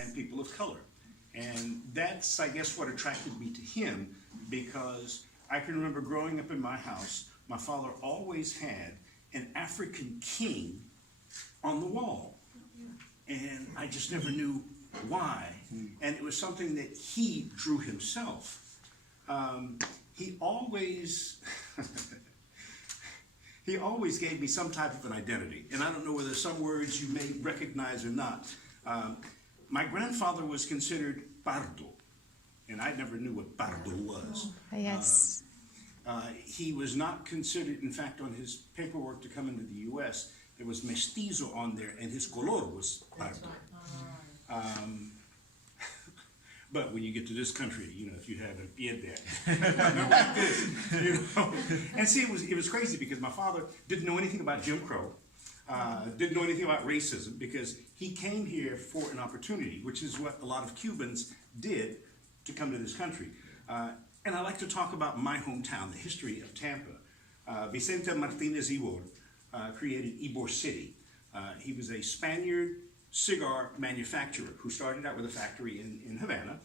and people of color. And that's, I guess, what attracted me to him, because I can remember growing up in my house, my father always had an African king on the wall. And I just never knew why. And it was something that he drew himself. He always he always gave me some type of an identity. And I don't know whether some words you may recognize or not. My grandfather was considered pardo, and I never knew what pardo was. Yes. He was not considered, in fact, on his paperwork to come into the U.S., there was mestizo on there, and his color was pardo. But when you get to this country, you know, if you have a beard there, like this, you know. And see, it was crazy because my father didn't know anything about Jim Crow, didn't know anything about racism, because he came here for an opportunity, which is what a lot of Cubans did to come to this country. And I like to talk about my hometown, the history of Tampa. Vicente Martinez created Ybor City. He was a Spaniard cigar manufacturer who started out with a factory in Havana.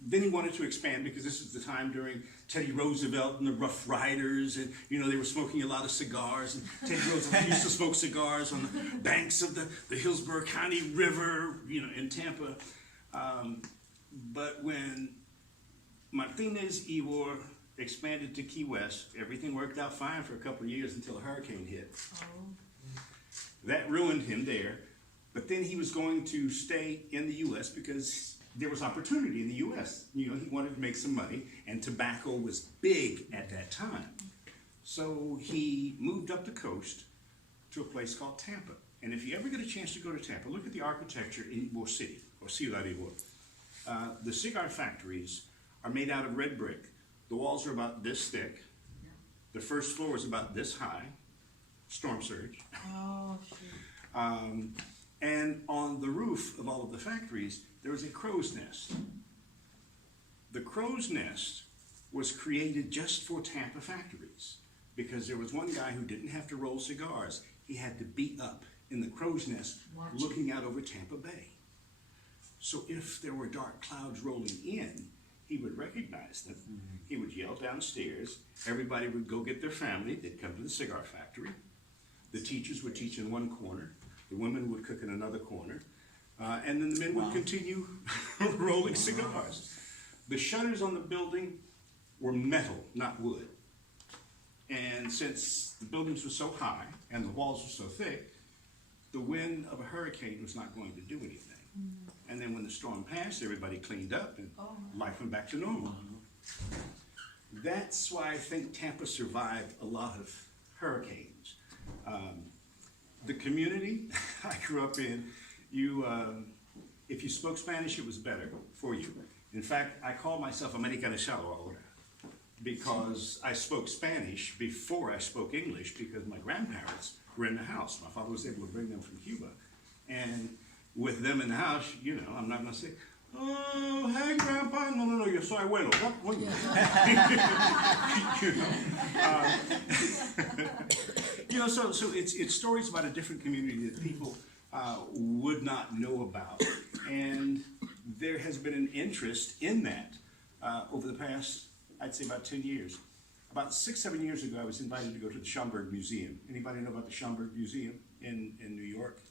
Then he wanted to expand because this is the time during Teddy Roosevelt and the Rough Riders, and you know, they were smoking a lot of cigars, and Teddy Roosevelt used to smoke cigars on the banks of the Hillsborough County River, you know, in Tampa. But when Martinez Ybor expanded to Key West, everything worked out fine for a couple of years until a hurricane hit. That ruined him there. But then he was going to stay in the U.S. because there was opportunity in the U.S. You know, he wanted to make some money, and tobacco was big at that time. So he moved up the coast to a place called Tampa. And if you ever get a chance to go to Tampa, look at the architecture in Ybor City, or Ciudad Ybor. The cigar factories are made out of red brick. The walls are about this thick. The first floor is about this high. Storm surge. Oh, shoot. And on the roof of all of the factories, there was a crow's nest. The crow's nest was created just for Tampa factories, because there was one guy who didn't have to roll cigars. He had to be up in the crow's nest looking out over Tampa Bay. So if there were dark clouds rolling in, he would recognize them. He would yell downstairs. Everybody would go get their family. They'd come to the cigar factory. The teachers would teach in one corner. The women would cook in another corner. And then the men would continue rolling cigars. The shutters on the building were metal, not wood. And since the buildings were so high and the walls were so thick, the wind of a hurricane was not going to do anything. And then when the storm passed, everybody cleaned up and life went back to normal. That's why I think Tampa survived a lot of hurricanes. The community I grew up in, if you spoke Spanish, it was better for you. In fact, I call myself Americanizado ahora because I spoke Spanish before I spoke English, because my grandparents were in the house. My father was able to bring them from Cuba. And with them in the house, you know, I'm not going to say, oh, hey, Grandpa. No, yo soy abuelo. You know, so it's stories about a different community that people would not know about. And there has been an interest in that over the past, I'd say about 10 years. About 6-7 years ago, I was invited to go to the Schomburg Museum. Anybody know about the Schomburg Museum in New York?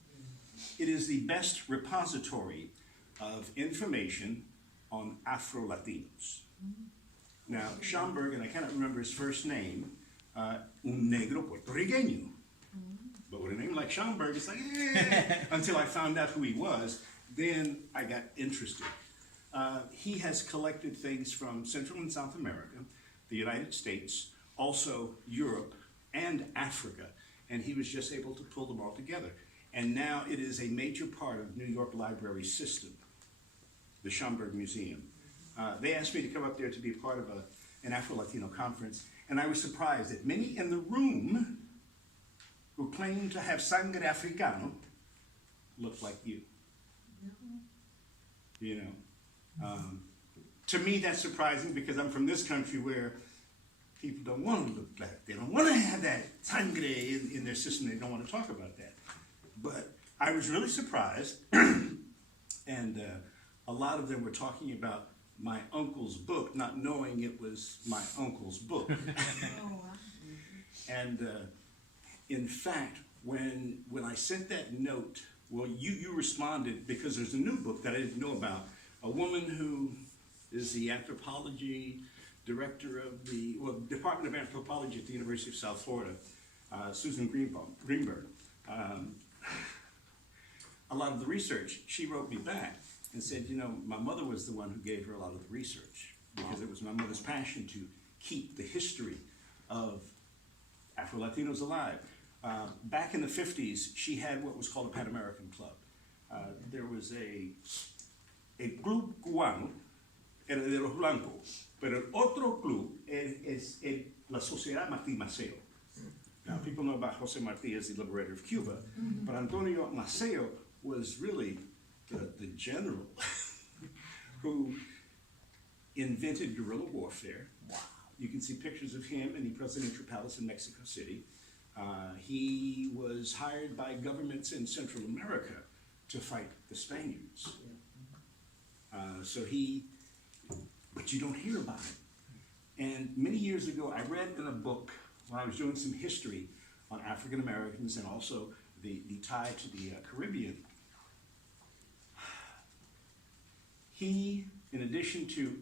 It is the best repository of information on Afro-Latinos. Now, Schomburg, and I cannot remember his first name, un negro puertorriqueño. But with a name like Schomburg, it's like, until I found out who he was, then I got interested. He has collected things from Central and South America, the United States, also Europe and Africa, and he was just able to pull them all together. And now it is a major part of New York Library system, the Schomburg Museum. They asked me to come up there to be part of an Afro-Latino conference, and I was surprised that many in the room who claim to have sangre africano look like you. You know, to me that's surprising, because I'm from this country where people don't want to look black. They don't want to have that sangre in their system. They don't want to talk about that. But I was really surprised And a lot of them were talking about my uncle's book, not knowing it was my uncle's book. And in fact, when I sent that note, well, you responded because there's a new book that I didn't know about. A woman who is the anthropology director of the Department of Anthropology at the University of South Florida, Susan Greenberg. A lot of the research, she wrote me back and said, you know, my mother was the one who gave her a lot of the research because it was my mother's passion to keep the history of Afro-Latinos alive. Back in the 50s, she had what was called a Pan American Club. There was a club cubano, era de los blancos, pero el otro club es la sociedad Martí Maceo. Now, people know about José Martí as the liberator of Cuba, but Antonio Maceo was really the general who invented guerrilla warfare. Wow. You can see pictures of him in the presidential palace in Mexico City. He was hired by governments in Central America to fight the Spaniards. But you don't hear about it. And many years ago, I read in a book when I was doing some history on African Americans and also the tie to the Caribbean. He, in addition to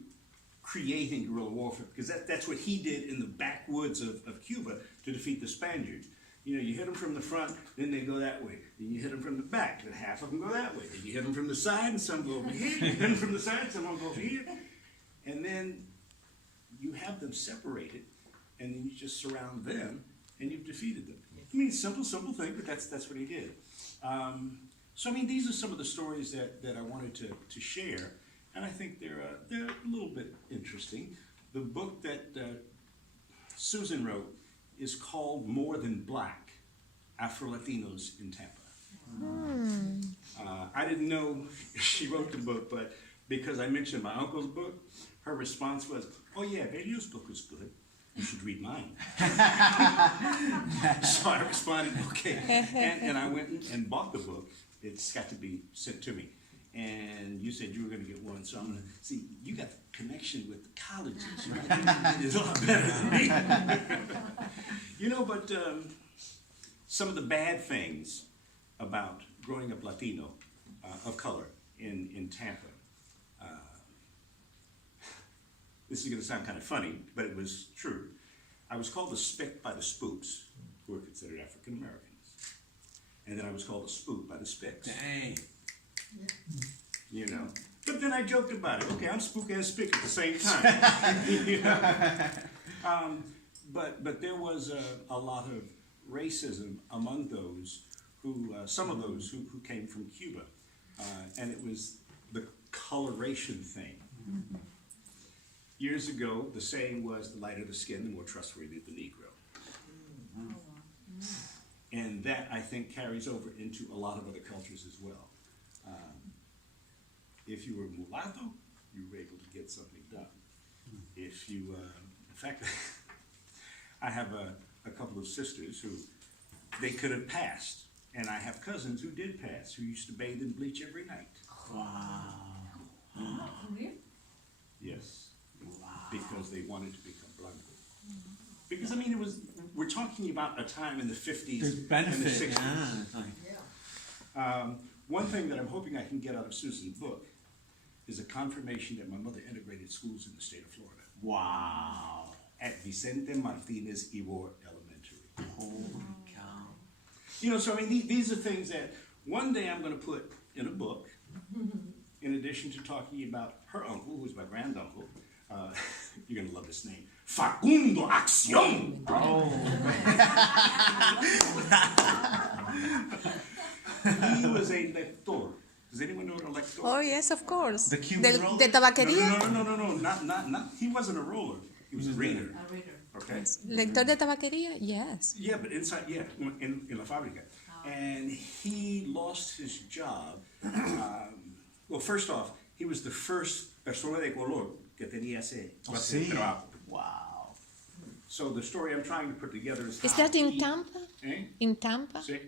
creating guerrilla warfare, because that's what he did in the backwoods of Cuba to defeat the Spaniards. You know, you hit them from the front, then they go that way. Then you hit them from the back, then half of them go that way. Then you hit them from the side, and some go over here. You hit them from the side, some go over here. And then you have them separated, and then you just surround them, and you've defeated them. I mean, simple thing, but that's what he did. So, I mean, these are some of the stories that I wanted to share, and I think they're a little bit interesting. The book that Susan wrote is called More Than Black, Afro-Latinos in Tampa. I didn't know she wrote the book, but because I mentioned my uncle's book, her response was, oh yeah, Belio's book was good. You should read mine. So I responded, okay. And I went and bought the book. It's got to be sent to me. And you said you were going to get one, so I'm going to see, you got the connection with the colleges. It's a lot better than me. You know, but some of the bad things about growing up Latino of color in Tampa. This is going to sound kind of funny, but it was true. I was called the Spick by the Spooks, who were considered African Americans. And then I was called a Spook by the Spicks. Dang. You know. But then I joked about it. Okay, I'm Spook and Spick at the same time. You know? But there was a lot of racism among those who, some of those who came from Cuba. And it was the coloration thing. Mm-hmm. Years ago, the saying was, the lighter the skin, the more trustworthy the Negro. Mm-hmm. And that, I think, carries over into a lot of other cultures as well. If you were mulatto, you were able to get something done. If you, in fact, I have a couple of sisters who, they could have passed. And I have cousins who did pass, who used to bathe in bleach every night. Wow. Yes. Wow. Because they wanted to become blanco. Because, I mean, we're talking about a time in the 50s and the 60s. Yeah. One thing that I'm hoping I can get out of Susan's book is a confirmation that my mother integrated schools in the state of Florida. Wow. At Vicente Martinez Elementary. Holy cow. You know, so I mean, these are things that one day I'm going to put in a book, in addition to talking about her uncle, who's my granduncle. You're going to love this name. Facundo Acción. Oh. He was a lector. Does anyone know what a lector? Oh, yes, of course. The Cuban roller? De tabaquería? No. Not. He wasn't a roller. He was a reader. A reader. Okay. Lector de tabaquería? Yes. Yeah, but inside, yeah, in La Fábrica. Oh. And he lost his job. Well, first off, he was the first persona de color que tenía ese trabajo. Wow. So the story I'm trying to put together is that in Tampa? Eh? In Tampa? Sí.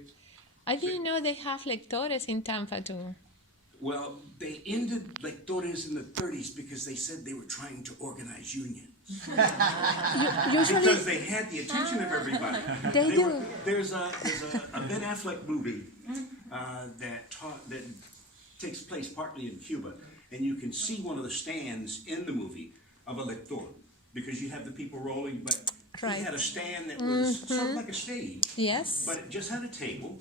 I didn't know they have lectores in Tampa too. Well, they ended lectores in the 30s because they said they were trying to organize unions. Usually, Because they had the attention of everybody. They do. There's a Ben Affleck movie that takes place partly in Cuba, and you can see one of the stands in the movie of a lector, because you have the people rolling, but Right. he had a stand that was sort of like a stage, yes. but it just had a table,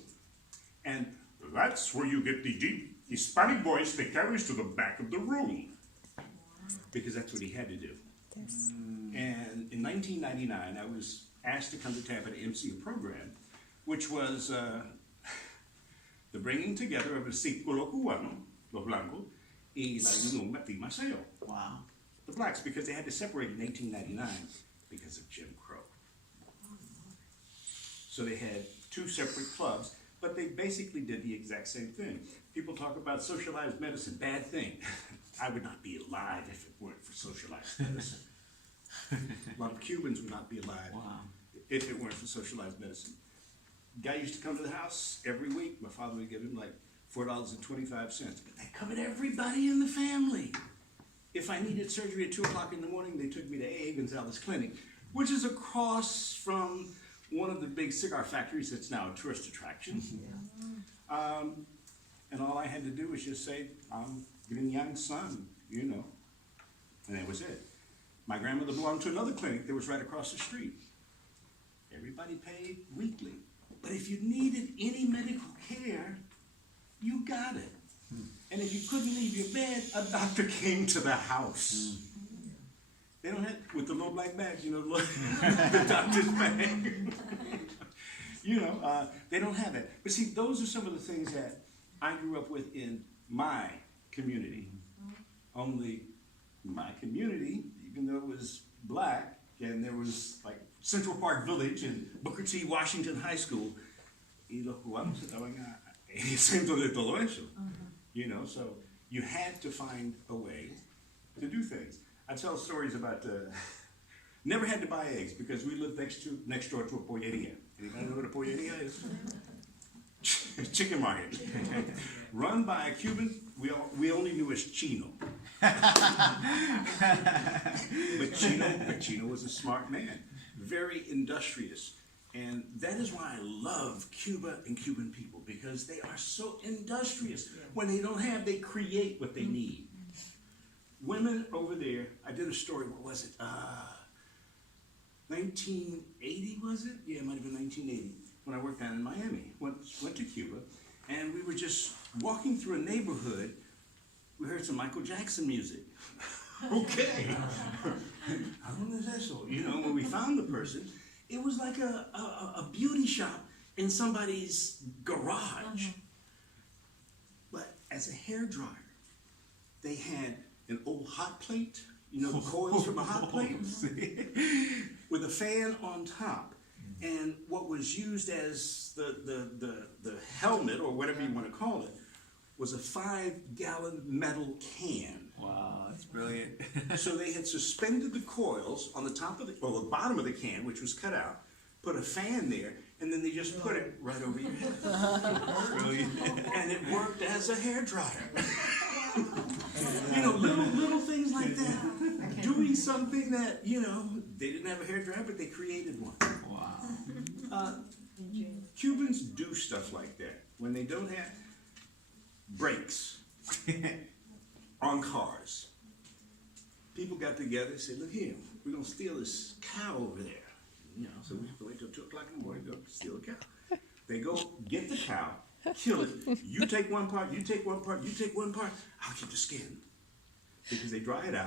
and that's where you get the deep Hispanic voice that carries to the back of the room, because that's what he had to do. Yes. And in 1999, I was asked to come to Tampa to MC a program, which was the bringing together of el círculo cubano, los blancos, y la Unión Maceo. Wow. The blacks, because they had to separate in 1899 because of Jim Crow. So they had two separate clubs, but they basically did the exact same thing. People talk about socialized medicine, bad thing. I would not be alive if it weren't for socialized medicine. A lot of Cubans would not be alive if it weren't for socialized medicine. Guy used to come to the house every week. My father would give him like $4.25, but they covered everybody in the family. If I needed surgery at 2 o'clock in the morning, they took me to A. Gonzalez Clinic, which is across from one of the big cigar factories that's now a tourist attraction. And all I had to do was just say, I'm Griñán's son, you know, and that was it. My grandmother belonged to another clinic that was right across the street. Everybody paid weekly. But if you needed any medical care, you got it. And if you couldn't leave your bed, a doctor came to the house. They don't have, with the little black bags, you know, the doctor's bag. You know, they don't have that. But see, those are some of the things that I grew up with in my community. Only my community, even though it was black, and there was like Central Park Village and Booker T. Washington High School, y los cubanos estaban en el centro de todo eso. You know, so you had to find a way to do things. I tell stories about never had to buy eggs because we lived next door to a polleria. Anybody know what a polleria is? Chicken market. Run by a Cuban we only knew as Chino. But Chino was a smart man, very industrious. And that is why I love Cuba and Cuban people, because they are so industrious. When they don't have, they create what they need. Women over there, I did a story, what was it? 1980, was it? Yeah, it might have been 1980, when I worked down in Miami. Went to Cuba, and we were just walking through a neighborhood. We heard some Michael Jackson music. Okay. How long is that so? You know, when we found the person, it was like a beauty shop in somebody's garage. But as a hairdryer, they had an old hot plate, you know, the coils from a hot plate, with a fan on top. And what was used as the helmet, or whatever you want to call it, was a 5-gallon metal can. Wow, that's brilliant. So they had suspended the coils on the top of the bottom of the can, which was cut out, put a fan there, and then they just put it right over your head. Brilliant. And it worked as a hairdryer. You know, little things like that. Doing something that, you know, they didn't have a hairdryer, but they created one. Wow. Cubans do stuff like that. When they don't have brakes on cars, people got together and said, look here, we're going to steal this cow over there. You know, so we have to wait till 2 o'clock in the morning to go steal a cow. They go get the cow, kill it. You take one part, you take one part, you take one part. I'll keep the skin. Because they dry it out.